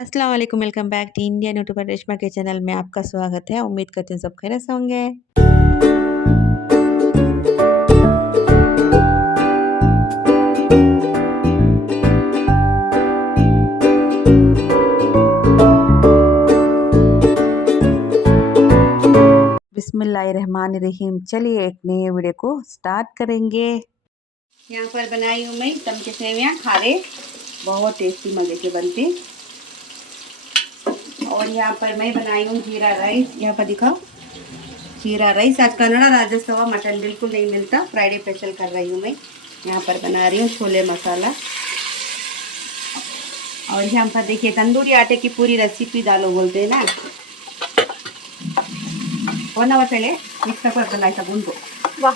अस्सलाम वालेकुम, welcome back to Indian YouTuber Reshma के चैनल में आपका स्वागत है। उम्मीद करती हूँ सब खैरियत से होंगे। बिस्मिल्लाहिर्रहमानिर्रहीम। चलिए एक नए वीडियो को स्टार्ट करेंगे। यहाँ पर बनाई हूँ मैं तम के सेवइयाँ खारे, बहुत टेस्टी मज़े के बनते। और यहाँ पर मैं बनाई हूँ जीरा राइस। यहाँ पर दिखाओ, जीरा राइस। आज कन्नड़ा राज्योत्सव मटन बिल्कुल नहीं मिलता, फ्राइडे स्पेशल कर रही हूँ मैं। यहाँ पर बना रही हूँ छोले मसाला। और यहाँ पर देखिए तंदूरी आटे की पूरी रेसिपी डालो बोलते हैं ना। 1 आवर पहले मिक्स कर कर लाई साबुन को। वाह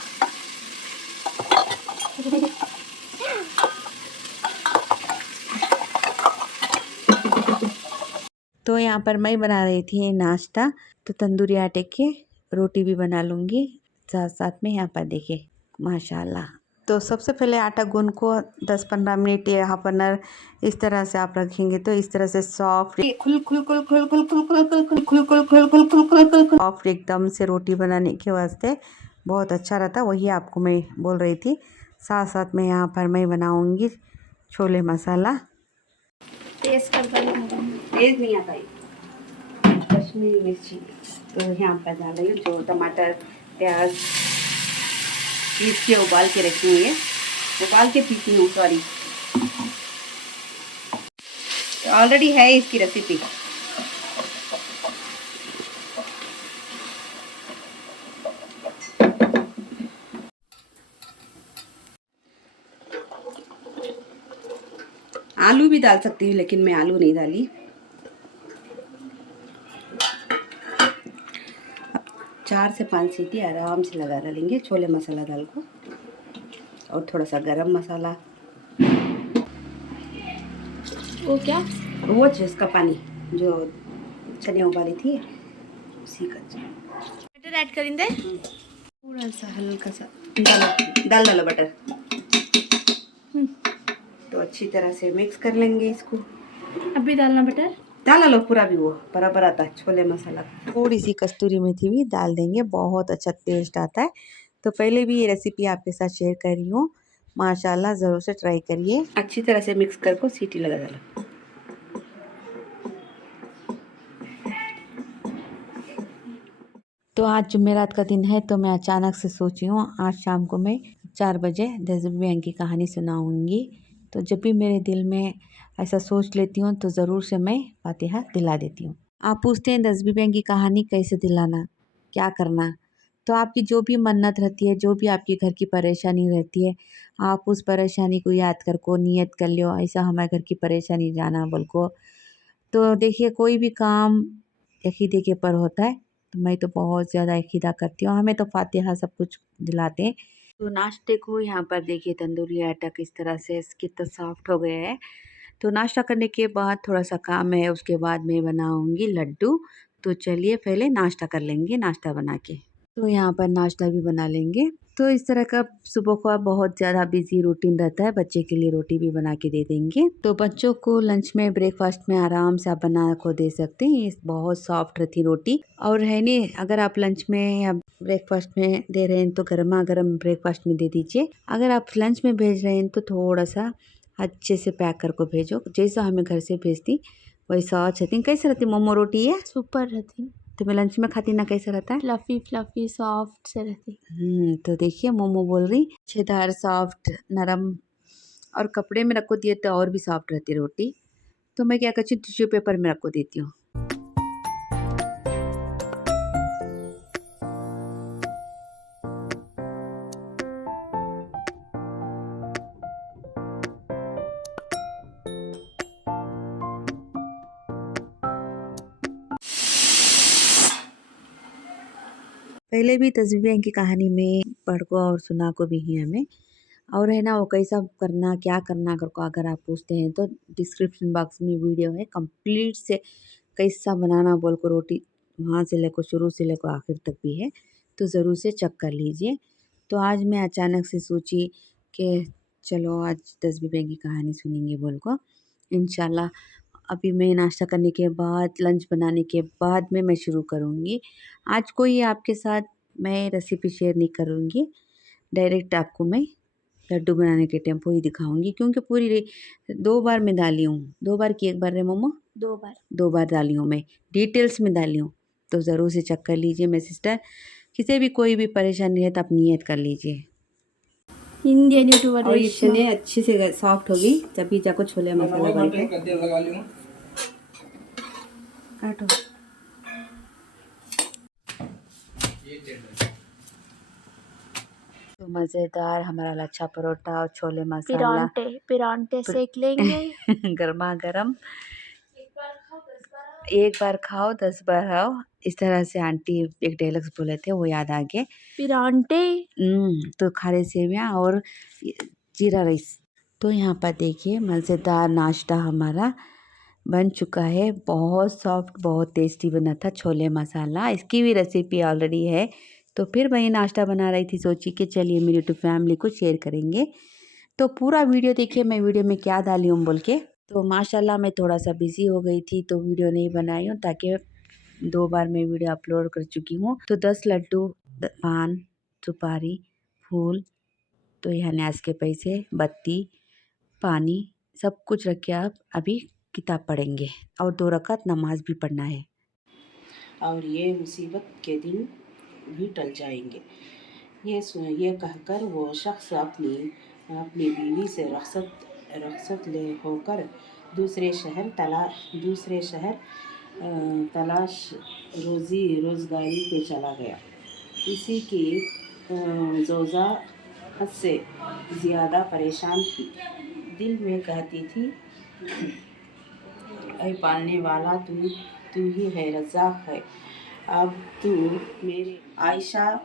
तो यहाँ पर मैं बना रही थी नाश्ता, तो तंदूरी आटे के रोटी भी बना लूँगी साथ साथ में। यहाँ पर देखिए माशाल्लाह। तो सबसे पहले आटा गूंद को 10-15 मिनट या हाफ एन आवर इस तरह से आप रखेंगे तो इस तरह से सॉफ्ट खुल खुल खुल खुल खुल खुल खुल खुल खुल खुल खुल खुल खुल खुल खुल खुल सॉफ्ट एकदम से रोटी बनाने के वास्ते बहुत अच्छा रहता। वही आपको मैं बोल रही थी। साथ साथ में यहाँ पर मैं बनाऊँगी छोले मसाला। तेज कर तेज नहीं आता कश्मीरी मिर्ची। तो यहाँ पर डाल रही हूँ जो टमाटर प्याज पीस के उबाल के रखी हुई है, उबाल के पीसी हूँ, सॉरी ऑलरेडी है इसकी रेसिपी। आलू भी डाल सकती हूँ लेकिन मैं आलू नहीं डाली। 4 से 5 सीटी आराम से लगा डालेंगे छोले मसाला डाल को, और थोड़ा सा गरम मसाला। वो क्या? वो जिसका पानी जो चने उबाली थी उसी का। बटर ऐड करेंगे थोड़ा सा हल्का सा डाल डालो बटर। तो अच्छी तरह से मिक्स कर लेंगे इसको। अभी डालना बटर? डाल लो पूरा भी, वो बराबर आता है छोले मसाला। थोड़ी सी कस्तूरी मेथी भी डाल देंगे, बहुत अच्छा टेस्ट आता है। तो पहले भी ये रेसिपी आपके साथ शेयर कर रही हूँ, माशाल्लाह ज़रूर से ट्राई करिए। अच्छी तरह से मिक्स कर को सीटी लगा डालो। तो आज जुमेरात का दिन है, तो मैं अचानक से सोची हूँ आज शाम को मैं 4 बजे दज़बियन की कहानी सुनाऊँगी। तो जब भी मेरे दिल में ऐसा सोच लेती हूँ तो ज़रूर से मैं फातिहा दिला देती हूँ। आप पूछते हैं 10 की कहानी कैसे दिलाना, क्या करना? तो आपकी जो भी मन्नत रहती है, जो भी आपके घर की परेशानी रहती है, आप उस परेशानी को याद कर को नियत कर लो, ऐसा हमारे घर की परेशानी जाना बोल को। तो देखिए कोई भी काम अक़ीदे के ऊपर होता है, तो मैं तो बहुत ज़्यादा अक़ीदा करती हूँ, हमें तो फातिहा सब कुछ दिलाते हैं। तो नाश्ते को यहाँ पर देखिए तंदूरी आटा किस तरह से कितना सॉफ्ट हो गया है। तो नाश्ता करने के बाद थोड़ा सा काम है, उसके बाद मैं बनाऊँगी लड्डू। तो चलिए पहले नाश्ता कर लेंगे, नाश्ता बना के। तो यहाँ पर नाश्ता भी बना लेंगे। तो इस तरह का सुबह का बहुत ज़्यादा बिजी रूटीन रहता है। बच्चे के लिए रोटी भी बना के दे देंगे। तो बच्चों को लंच में ब्रेकफास्ट में आराम से आप बना को दे सकते हैं। ये बहुत सॉफ्ट रहती रोटी। और है नहीं, अगर आप लंच में या ब्रेकफास्ट में दे रहे हैं तो गर्मा गर्म ब्रेकफास्ट में दे दीजिए। अगर आप लंच में भेज रहे हैं तो थोड़ा सा अच्छे से पैक कर को भेजो, जैसा हमें घर से भेजती वैसा अच्छी रहती। कैसे रहती मोमो रोटी है? सुपर रहती, तो मैं लंच में खाती ना, कैसा रहता है? फ्लफी फ्लफी सॉफ्ट से रहती। तो देखिए मोमो बोल रही, छेदार सॉफ्ट नरम, और कपड़े में रखो दिए तो और भी सॉफ्ट रहती रोटी। तो मैं क्या करती हूँ टिश्यू पेपर में रखो देती हूँ। पहले भी तस्वीरें की कहानी में पढ़ को और सुना को भी ही हमें, और है ना वो कैसा करना क्या करना कर को अगर आप पूछते हैं तो डिस्क्रिप्शन बॉक्स में वीडियो है कंप्लीट से कैसा बनाना बोल को रोटी, वहाँ से लेकर शुरू से लेकर आखिर तक भी है, तो ज़रूर से चेक कर लीजिए। तो आज मैं अचानक से सोची कि चलो आज 10 रुपये की कहानी सुनेंगे बोल को। इंशाल्लाह अभी मैं नाश्ता करने के बाद लंच बनाने के बाद में मैं शुरू करूँगी। आज कोई आपके साथ मैं रेसिपी शेयर नहीं करूँगी, डायरेक्ट आपको मैं लड्डू बनाने के टेम्पो ही दिखाऊँगी, क्योंकि पूरी 2 बार मैं डाली हूँ। 2 बार कि 1 बार रे मम्मा? 2 बार। 2 बार डाली हूँ मैं, डिटेल्स में डाली हूँ। तो ज़रूर से चेक कर लीजिए मेरी सिस्टर। किसी भी कोई भी परेशानी है तो आप नियत कर लीजिए। इंडियन यूट्यूबर और ये रेशमा। चने अच्छे से सॉफ्ट होगी तभी जाकर छोले मसाला बनते। काटो। तो मज़ेदार हमारा लच्छा परोठा और छोले मसाला पिरांटे सेक लेंगे। गर्मा गर्म। एक बार खाओ 10 बार आओ, इस तरह से आंटी एक डायलॉग्स बोले थे, वो याद आ गए। पिरांटे। तो खारे सेवियाँ और जीरा राइस। तो यहाँ पर देखिए मज़ेदार नाश्ता हमारा बन चुका है। बहुत सॉफ्ट, बहुत टेस्टी बना था छोले मसाला। इसकी भी रेसिपी ऑलरेडी है। तो फिर मैं नाश्ता बना रही थी, सोची कि चलिए मेरी यूट्यूब फैमिली को शेयर करेंगे। तो पूरा वीडियो देखिए मैं वीडियो में क्या डाली हूँ बोल के। तो माशाल्लाह मैं थोड़ा सा बिज़ी हो गई थी तो वीडियो नहीं बनाई हूँ, ताकि 2 बार मैं वीडियो अपलोड कर चुकी हूँ। तो 10 लड्डू, पान, सुपारी, फूल, तो यहाँ न्यास के पैसे, बत्ती, पानी, सब कुछ रख के आप अभी किताब पढ़ेंगे और 2 रकात नमाज भी पढ़ना है। और ये मुसीबत के दिन भी टल जाएंगे। ये कहकर वो शख्स अपनी बीवी से रखसत ले होकर दूसरे शहर तलाश रोज़गारी पे चला गया। इसी की जोज़ा हद से ज़्यादा परेशान थी। दिल में कहती थी, ऐ पालने वाला तू ही है, रज़्ज़ाक़ है। अब तू मेरे आयशा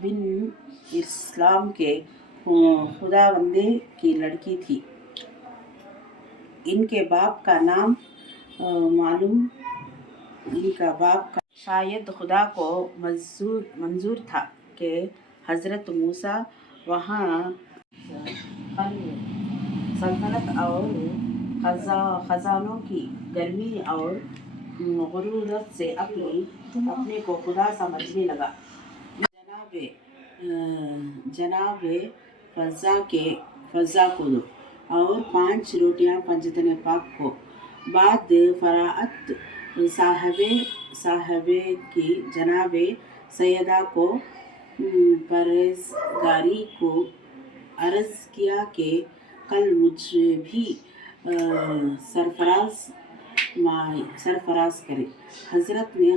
बिन इस्लाम के खुदावंदे की लड़की थी। इनके बाप का नाम मालूम, इनका बाप का शायद खुदा को मंजूर था कि हज़रत मूसा वहाँ सल्तनत और खजानों की गर्मी और गुरूरत से अपने को खुदा समझने लगा। जनाबे फज़ा को दो और 5 रोटियां पंजतने पाक को। बाद फराअत साहबे की जनाबे सैयदा को परहेज़गारी को अर्ज़ किया कि कल मुझे भी सरफराज करे। हज़रत ने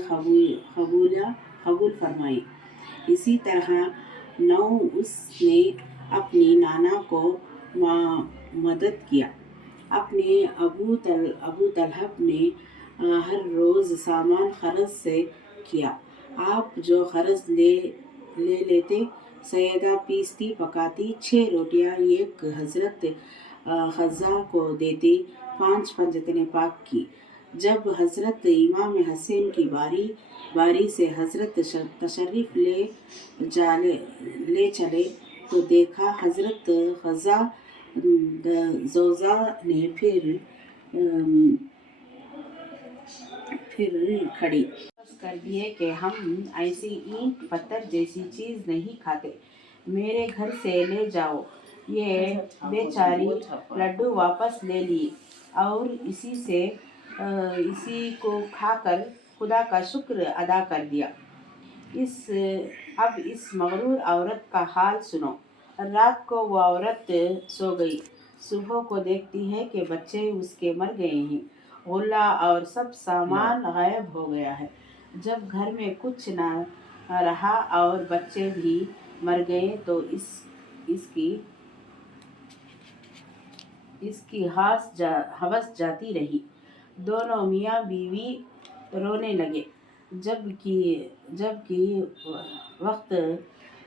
कबूल फरमाई। इसी तरह उसने अपनी नाना को मदद किया। अपने अबू तलहब ने हर रोज़ सामान खर्च से किया। आप जो खर्च ले लेते, सैयदा पीसती पकाती, 6 रोटियां एक हज़रत खज़ा को देती, 5 पंजतने पाक की। जब हज़रत इमाम हसन की बारी से हज़रत तशरीफ़ ले चले तो देखा हज़रत खज़ा जोज़ा ने फिर खड़ी कर दिए कि हम ऐसी ईंट पत्थर जैसी चीज़ नहीं खाते, मेरे घर से ले जाओ। ये बेचारी लड्डू वापस ले ली और इसी को खाकर खुदा का शुक्र अदा कर दिया। अब इस मगरूर औरत का हाल सुनो। रात को वो औरत सो गई। सुबह को देखती है कि बच्चे उसके मर गए हैं, गुल्ला और सब सामान गायब हो गया है। जब घर में कुछ न रहा और बच्चे भी मर गए तो इसकी हवस जाती रही। दोनों मियाँ बीवी रोने लगे। जबकि वक्त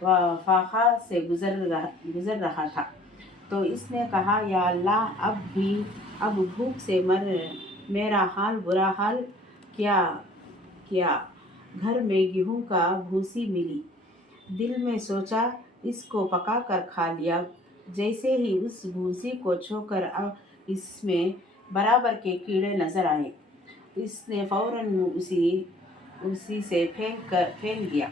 फाखा से गुजर रहा था, तो इसने कहा, या अल्लाह, अब भूख से मेरा बुरा हाल क्या। घर में गेहूं का भूसी मिली। दिल में सोचा, इसको पका कर खा लिया। जैसे ही उस भूसी को छोकर अब इसमें बराबर के कीड़े नजर आए। इसने फौरन उसी से फेंक दिया।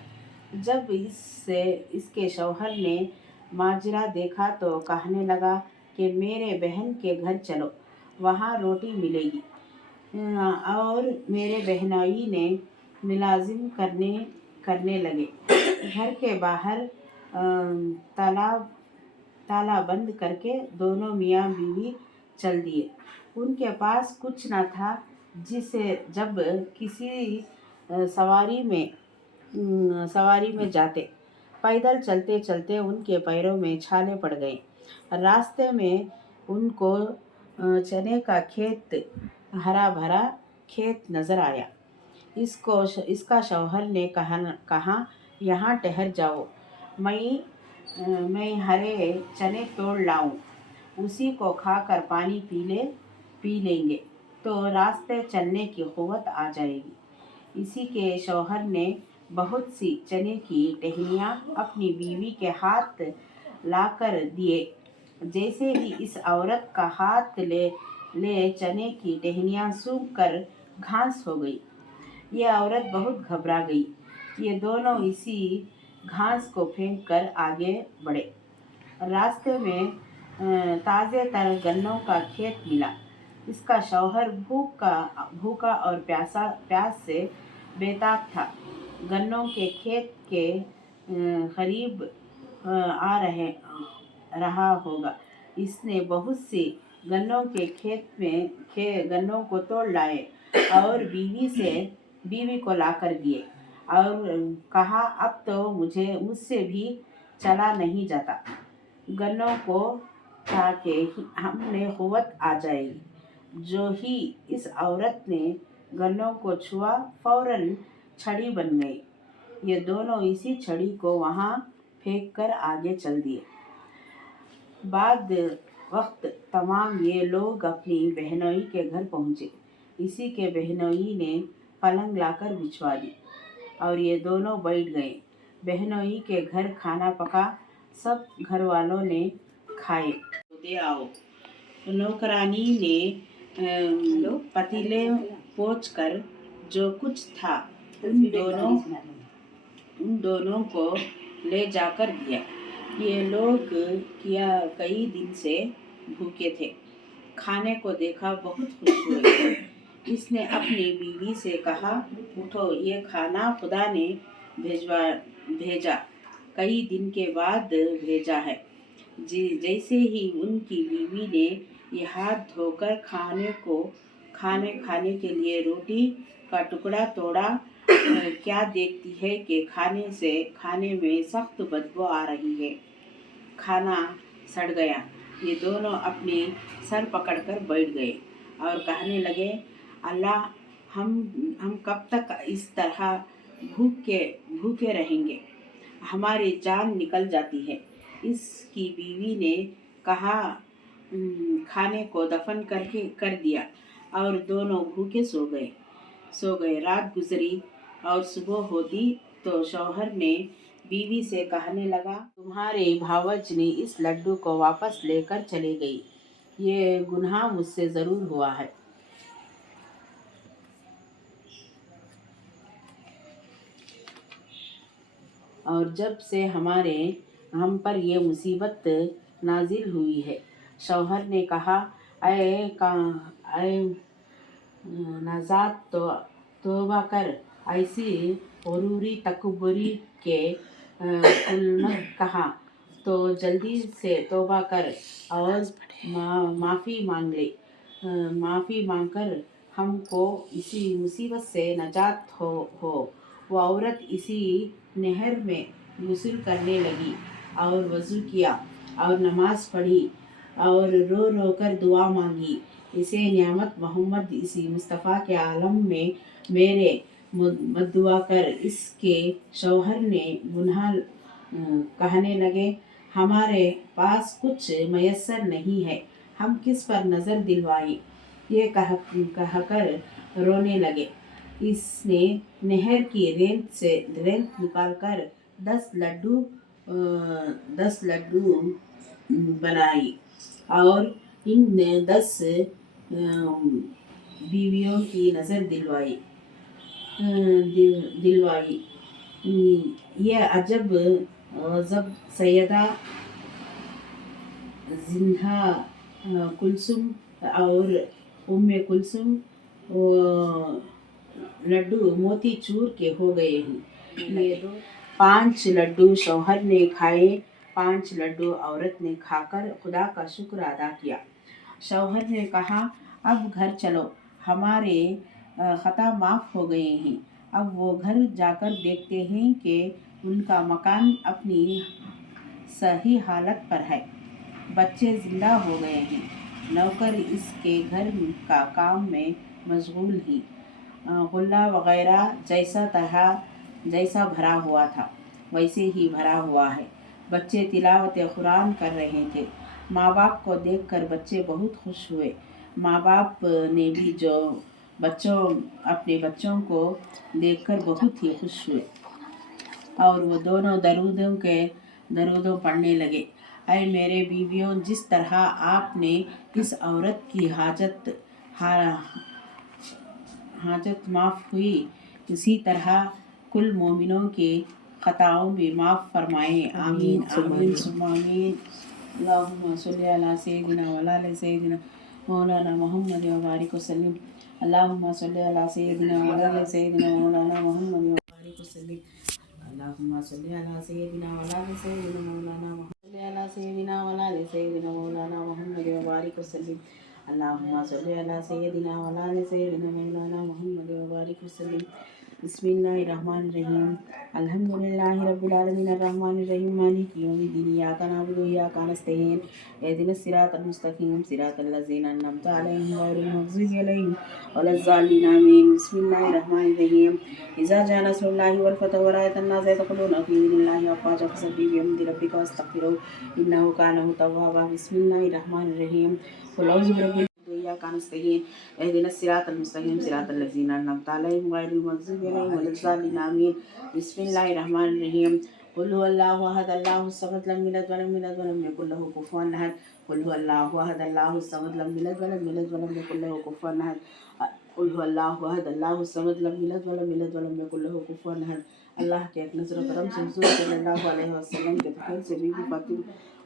जब इसके शौहर ने माजरा देखा तो कहने लगा कि मेरे बहन के घर चलो, वहाँ रोटी मिलेगी। और मेरे बहनोई ने मुलाजिम करने लगे। घर के बाहर ताला बंद करके दोनों मियाँ बीवी चल दिए। उनके पास कुछ न था जिसे जब किसी सवारी में जाते। पैदल चलते चलते उनके पैरों में छाले पड़ गए। रास्ते में उनको चने का खेत, हरा भरा खेत नजर आया। इसका शौहर ने कहा यहाँ ठहर जाओ, मैं हरे चने तोड़ लाऊं, उसी को खाकर पानी पी लेंगे तो रास्ते चलने की कुव्वत आ जाएगी। इसी के शौहर ने बहुत सी चने की टहनियाँ अपनी बीवी के हाथ लाकर दिए। जैसे ही इस औरत का हाथ ले चने की टहनियाँ सूख कर घास हो गई। ये औरत बहुत घबरा गई। ये दोनों इसी घास को फेंक कर आगे बढ़े। रास्ते में ताज़े तर गन्नों का खेत मिला। इसका शौहर भूखा और प्यास से बेताब था। गन्नों के खेत के करीब आ रहा होगा। इसने बहुत सी गन्नों के खेत में गन्नों को तोड़ लाए और बीवी को लाकर दिए और कहा अब तो मुझसे भी चला नहीं जाता। गन्नों को ताकि हमने कुव्वत आ जाएगी। जो ही इस औरत ने गन्नों को छुआ फौरन छड़ी बन गई। ये दोनों इसी छड़ी को वहाँ फेंक कर आगे चल दिए। बाद वक्त तमाम ये लोग अपनी बहनोई के घर पहुँचे। इसी के बहनोई ने पलंग लाकर बिछवा दी और ये दोनों बैठ गए। बहनोई के घर खाना पका, सब घर वालों ने खाए। दे आओ। नौकरानी ने पतीले पोंछ कर जो कुछ था उन दोनों को ले जाकर दिया। ये लोग कई दिन से भूखे थे। खाने को देखा बहुत खुश हुए। इसने अपनी बीवी से कहा उठो, ये खाना खुदा ने भेजा, कई दिन के बाद भेजा है। जैसे ही उनकी बीवी ने ये हाथ धोकर खाने के लिए रोटी का टुकड़ा तोड़ा, क्या देखती है कि खाने में सख्त बदबू आ रही है। खाना सड़ गया। ये दोनों अपने सर पकड़कर बैठ गए और कहने लगे अल्लाह, हम कब तक इस तरह भूखे रहेंगे, हमारी जान निकल जाती है। इसकी बीवी ने कहा खाने को दफन कर दिया और दोनों भूखे सो गए। रात गुजरी और सुबह होती तो शौहर ने बीवी से कहने लगा तुम्हारे भावज ने इस लड्डू को वापस लेकर चले गई। ये गुनाह मुझसे ज़रूर हुआ है। और जब से हम पर ये मुसीबत नाजिल हुई है। शौहर ने कहा ऐ नजात, तौबा कर, ऐसी गरूरी तकब्बुरी के मत कहा तो जल्दी से तौबा कर और माफ़ी मांग ले। माफ़ी मांगकर हमको इसी मुसीबत से नजात हो। वो औरत इसी नहर में गुस्ल करने लगी और वज़ू किया और नमाज पढ़ी और रो रो कर दुआ मांगी। इसे नियामत मोहम्मद इसी मुस्तफ़ा के आलम में मेरे मद्दुआ कर। इसके शौहर ने गुनाह कहने लगे हमारे पास कुछ मयसर नहीं है, हम किस पर नज़र दिलवाएं। ये कहकर रोने लगे। इसने नहर की रेंत निकालकर 10 लड्डू बनाई और इन 10 बीवियों की नज़र दिलवाई। ये अजब गज़ब सैयदा जिन्हा कुलसुम और उम्मे कुलसुम वो लड्डू मोती चूर के हो गए हैं। ये दो 5 लड्डू शौहर ने खाए, 5 लड्डू औरत ने खाकर खुदा का शुक्र अदा किया। शौहर ने कहा, अब घर चलो, हमारे खता माफ़ हो गए हैं। अब वो घर जाकर देखते हैं कि उनका मकान अपनी सही हालत पर है। बच्चे जिंदा हो गए हैं। नौकर इसके घर का काम में मशगूल ही। गुल्ला वगैरह जैसा भरा हुआ था वैसे ही भरा हुआ है। बच्चे तिलावत कुरान कर रहे थे। माँ बाप को देखकर बच्चे बहुत खुश हुए। माँ बाप ने भी अपने बच्चों को देखकर बहुत ही खुश हुए और वो दोनों दरूदों पढ़ने लगे। ऐ मेरे बीवियों, जिस तरह आपने इस औरत की हाजत माफ़ हुई, इसी तरह कुल मोमिनों के खताओं भी माफ़ फरमाए। आमीन आमीन सुम्मा आमीन। अल्लाहुम्मा सल्ली अला सय्यिदिना व अला सय्यिदिना मौलाना मुहम्मद व बारिक वसल्लिम। अल्लाहुम्मा सल्ली अला सय्यिदिना व अला सय्यिदिना मौलाना मुहम्मद व बारिक वसल्लिम। अल्लाहुम्मा सल्ली अला सय्यिदिना व अला सय्यिदिना मौलाना मुहम्मद अला सय्यिदिना व अला सय्यिदिना मौलाना मुहम्मद व बारिक वसल्लिम। अल्लाहुम्मा सल्ली अला सय्यिदिना व अला सय्यिदिना मौलाना मुहम्मद व बारिक वसल्लिम। बिस्मिल्लाहिर्रहमानिर्रहीम। अल्हम्दुलिल्लाहि रब्बिल आलमीन अर्रहमानिर रहीम मालिकि यौमिद्दीन। इय्याका नअबुदु व इय्याका नस्तईन। इहदिनस सिरातल मुस्तकीम सिरातल लज़ीना अन्अमता अलैहिम गैरिल मग़ज़ूबि अलैहिम वलज़्ज़ालिन। आमीन। बिस्मिल्लाहिर्रहमानिर्रहीम। इज़ा जा'a नस्रुल्लाहि वल फ़तह व रअयतन नास यदख़ुलूना फ़ी दीनिल्लाहि अफ़वाजा फसब्बिह बिहम्दि रब्बिका वस्तग़फ़िरहु इन्नहु कान तव्वाबा। बिस्मिल्लाहिर्रहमानिर्रहीम। क़ुल औज़ु बिरब्बिल फ़लक़ व इय्याका नस्तईन। इहदिनस सिरातल मुस्तकीम सिरातल लज़ीना अन्अमता अलैहिम गैरिल मग़ज़ूबि अलैहिम वलज़्ज़ालिन। आमीन। बिस्मिल्लाहिर्रहमानिर्रहीम। क़ुल हुवल्लाहु अहद अल्लाहुस समद लम यलिद व लम यूलद व लम यकुल लहू कुफ़ुवन अहद। क़ुल हुवल्लाहु अहद अल्लाहुस समद लम यलिद व लम यूलद व लम यकुल लहू कुफ़ुवन अहद। क़ुल हुवल्लाहु अहद अल्लाहुस समद लम यलिद व लम यूलद व लम यकुल लहू कुफ़ुवन अहद। अल्लाह के एक नज़र करम से हुज़ूर सल्लल्लाहु अलैहि वसल्लम के तुफ़ैल से बीबी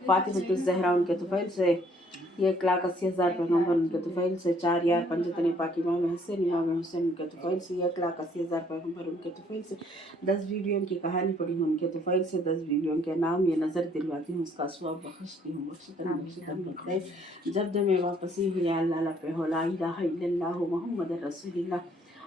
फ़ातिमतुज़ ज़हरा उनके तुफ़ैल से 1,80,000 पैगम्बर उनके तुफ़ैल से 4 यार पंजतन पाक इमाम हुसैन उनके तुफ़ैल से 1,80,000 पैगम्बर उनके तुफ़ैल से 10 बीवियों की कहानी पढ़ी हूँ उनके तुफ़ैल से 10 बीवियों के नाम ये नज़र दिलवाती हूँ उसका सवाब बख्शती हूँ। बख्शतन करते जब मैं वापसी हुई अल्लाह लपे हो ला इलाहा इल्लल्लाह मुहम्मद रसूलुल्लाह।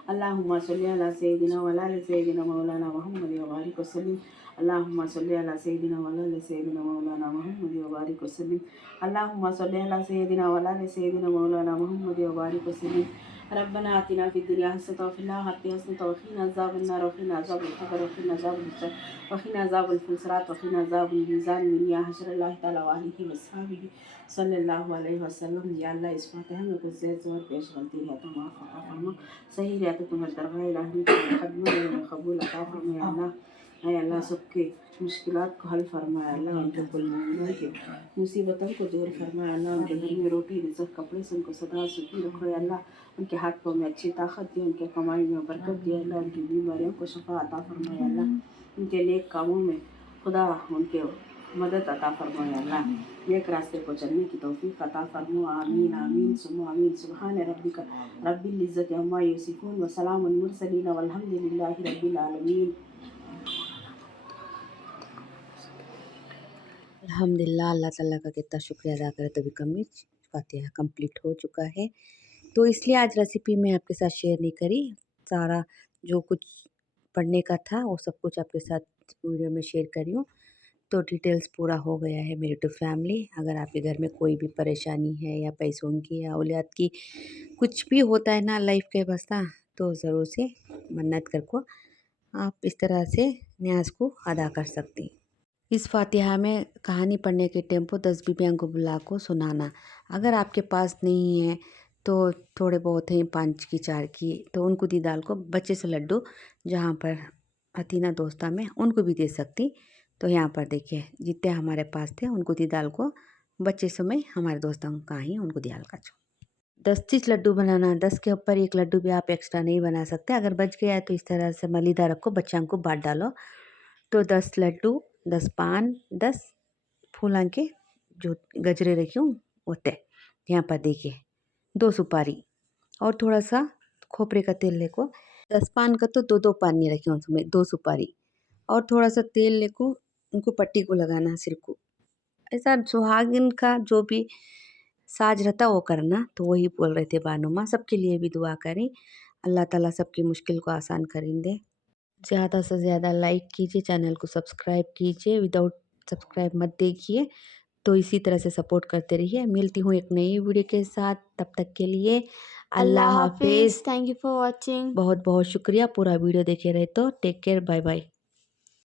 अल्लाहुम्मा सल्ली अला सय्यिदिना व अला सय्यिदिना मौलाना मुहम्मद व बारिक वसल्लिम। अल्लाहुम्मा सल्ली अला सय्यिदिना व अला सय्यिदिना मौलाना मुहम्मद व बारिक वसल्लिम। अल्लाहुम्मा सल्ली अला सय्यिदिना व अला सय्यिदिना मौलाना मुहम्मद व बारिक वसल्लिम। रब्बना आतिना फिद दुनिया हसनतन व फिल आखिरति हसनतन व क़िना अज़ाबन नार व क़िना अज़ाबल क़ब्र व क़िना अज़ाबल हिस्र व क़िना अज़ाबल सिरात व क़िना अज़ाबल मीज़ान मिन या हशरल्लाहि तआला व आलिहि व अस्हाबिहि सल्लल्लाहु अलैहि वसल्लम। या अल्लाह इस फातिहा में कुछ ज़ेर ज़बर पेश गलती है तो माफ़ फरमा, सही है तो तुम्हारे दरगाह इलाही में खदमत में कबूल अता फरमा। या अल्लाह, ऐ अल्लाह सबके मुश्किलात को हल फरमाया। अल्लाह उनके कुल मोमिनों की मुसीबतों को दूर फरमाया। अल्लाह उनके घर में रोटी रिज़्क़ कपड़े से उनको सदा सुखी रखो। या अल्लाह उनके हाथ पाँव में अच्छी ताकत दी, उनके कमाई में बरकत दी। अल्लाह उनकी बीमारियों को शफा अता फरमाया। अल्लाह उनके नेक कामों में खुदा उनके मदद अता फरमाए। अल्लाह नेक रास्ते को चलने की तौफीक अता फरमाओ। आमीन आमीन सुम्मा आमीन। सुब्हान रब्बिका रब्बिल इज़्ज़ति अम्मा यसिफून व सलामुल मुरसलीन वल्हम्दुलिल्लाहि रब्बिल आलमीन। अल्हम्दुलिल्लाह। अल्लाह ताला का कितना शुक्रिया अदा करें तो भी कमी। फातिहा कंप्लीट हो चुका है, तो इसलिए आज रेसिपी मैं आपके साथ शेयर नहीं करी। सारा जो कुछ पढ़ने का था वो सब कुछ आपके साथ वीडियो में शेयर करी हूँ। तो डिटेल्स पूरा हो गया है मेरी टू फैमिली। अगर आपके घर में कोई भी परेशानी है या पैसों की या औलाद की कुछ भी होता है ना लाइफ के बसता, तो ज़रूर से मन्नत करको आप इस तरह से न्याज को अदा कर सकती हैं। इस फातिहा में कहानी पढ़ने के टेम्पो 10 बीबियाँ को बुला को सुनाना। अगर आपके पास नहीं है तो थोड़े बहुत हैं 5 की 4 की, तो उनको दी दाल को बच्चे से लड्डू जहाँ पर अतीना दोस्ता में उनको भी दे सकती। तो यहाँ पर देखिए जितने हमारे पास थे उनको दी दाल को बच्चे समय हमारे दोस्तों का ही उनको दिया का। 10-30 लड्डू बनाना, 10 के ऊपर 1 लड्डू भी आप एक्स्ट्रा नहीं बना सकते। अगर बच गया है तो इस तरह से मलीदा रखो, बच्चों को बाँट डालो। तो 10 लड्डू, 10 पान, 10 फूलां के जो गजरे रखी हूँ होते यहाँ पर देखिए, 2 सुपारी और थोड़ा सा खोपरे का तेल लेको। 10 पान का तो 2-2 पान नहीं रखी हूँ उसमें, 2 सुपारी और थोड़ा सा तेल लेको, उनको पट्टी को लगाना सिर को। ऐसा सुहागिन का जो भी साज रहता वो करना। तो वही बोल रहे थे बानो माँ, सबके लिए भी दुआ करें, अल्लाह ताला सबकी मुश्किल को आसान करें दे। ज़्यादा से ज़्यादा लाइक कीजिए, चैनल को सब्सक्राइब कीजिए, विदाउट सब्सक्राइब मत देखिए। तो इसी तरह से सपोर्ट करते रहिए। मिलती हूँ एक नई वीडियो के साथ, तब तक के लिए अल्लाह हाफिज़। Thank you for watching. बहुत बहुत शुक्रिया, पूरा वीडियो देखे रहे तो टेक केयर, बाय बाय।